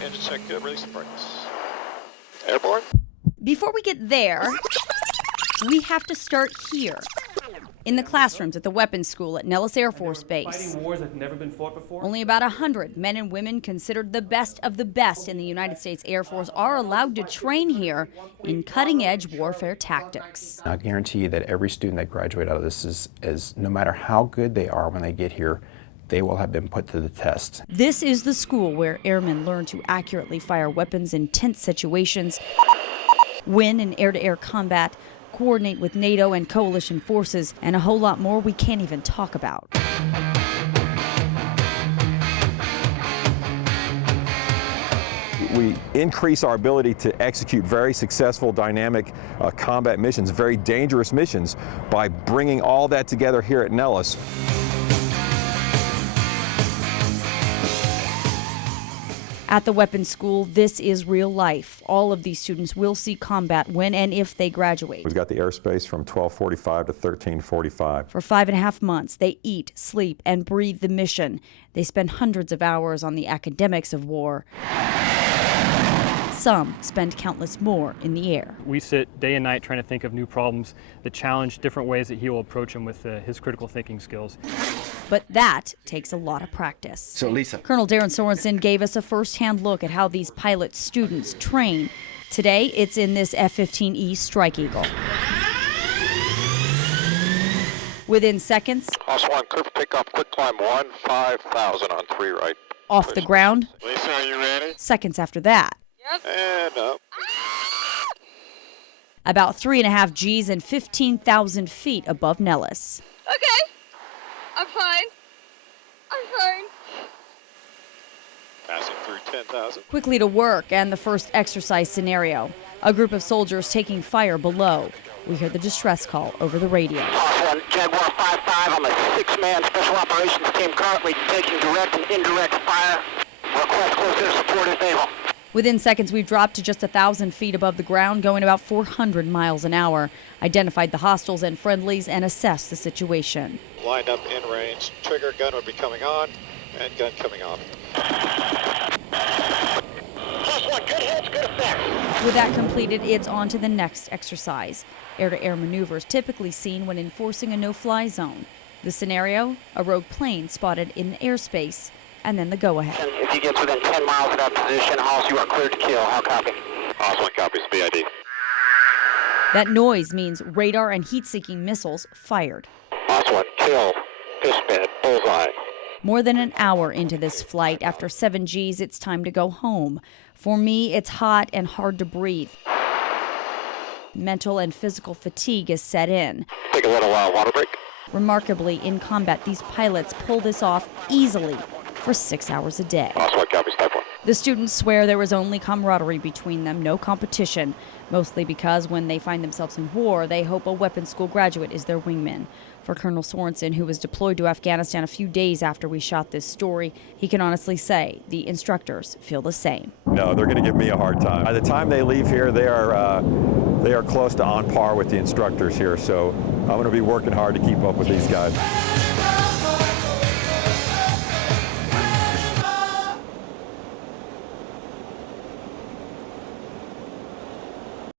engine check good, release the brakes. Airborne? Before we get there, we have to start here, in the classrooms at the weapons school at Nellis Air Force Base. Fighting wars that never been fought before. Only about 100 men and women considered the best of the best in the United States Air Force are allowed to train here in cutting-edge warfare tactics. I guarantee you that every student that graduates out of this is, no matter how good they are when they get here, they will have been put to the test. This is the school where airmen learn to accurately fire weapons in tense situations, win in air-to-air combat, coordinate with NATO and coalition forces, and a whole lot more we can't even talk about. We increase our ability to execute very successful, dynamic combat missions, very dangerous missions, by bringing all that together here at Nellis. At the weapons school, this is real life. All of these students will see combat when and if they graduate. We've got the airspace from 12:45 to 13:45. For 5.5 months, they eat, sleep, and breathe the mission. They spend hundreds of hours on the academics of war. Some spend countless more in the air. We sit day and night trying to think of new problems that challenge different ways that he will approach them with his critical thinking skills. But that takes a lot of practice. So Lisa, Colonel Darren Sorensen gave us a first-hand look at how these pilot students train. Today, it's in this F-15E Strike Eagle. Within seconds, Boss 1, clear for takeoff, quick climb 5,000 on 3 right. off the ground. Lisa, are you ready? Seconds after that, And up. about 3.5 Gs and 15,000 feet above Nellis. Okay, I'm fine. Passing through 10,000. Quickly to work and the first exercise scenario. A group of soldiers taking fire below. We hear the distress call over the radio. Boss 1, Jaguar 5-5, I'm a 6-man special operations team currently taking direct and indirect fire. Request close air support if able. Within seconds, we've dropped to just 1,000 feet above the ground, going about 400 miles an hour, identified the hostiles and friendlies, and assessed the situation. Lined up in range. Trigger gun would be coming on, and gun coming off. Boss 1, good hits, good effect. With that completed, it's on to the next exercise. Air-to-air maneuvers typically seen when enforcing a no-fly zone. The scenario, a rogue plane spotted in the airspace, and then the go-ahead. If he gets within 10 miles of that position, Hoss, you are cleared to kill. How copy? Boss 1 copies BID. That noise means radar and heat-seeking missiles fired. Boss 1, kill. Fish bed, bullseye. More than an hour into this flight, after 7 Gs, it's time to go home. For me, it's hot and hard to breathe. Mental and physical fatigue is set in. Take a little water break. Remarkably, in combat, these pilots pull this off easily for 6 hours a day. Boss 1 copies type 1. The students swear there was only camaraderie between them, no competition, mostly because when they find themselves in war, they hope a weapons school graduate is their wingman. For Colonel Sorensen, who was deployed to Afghanistan a few days after we shot this story, he can honestly say the instructors feel the same. No, they're going to give me a hard time. By the time they leave here, they are close to on par with the instructors here, so I'm going to be working hard to keep up with these guys.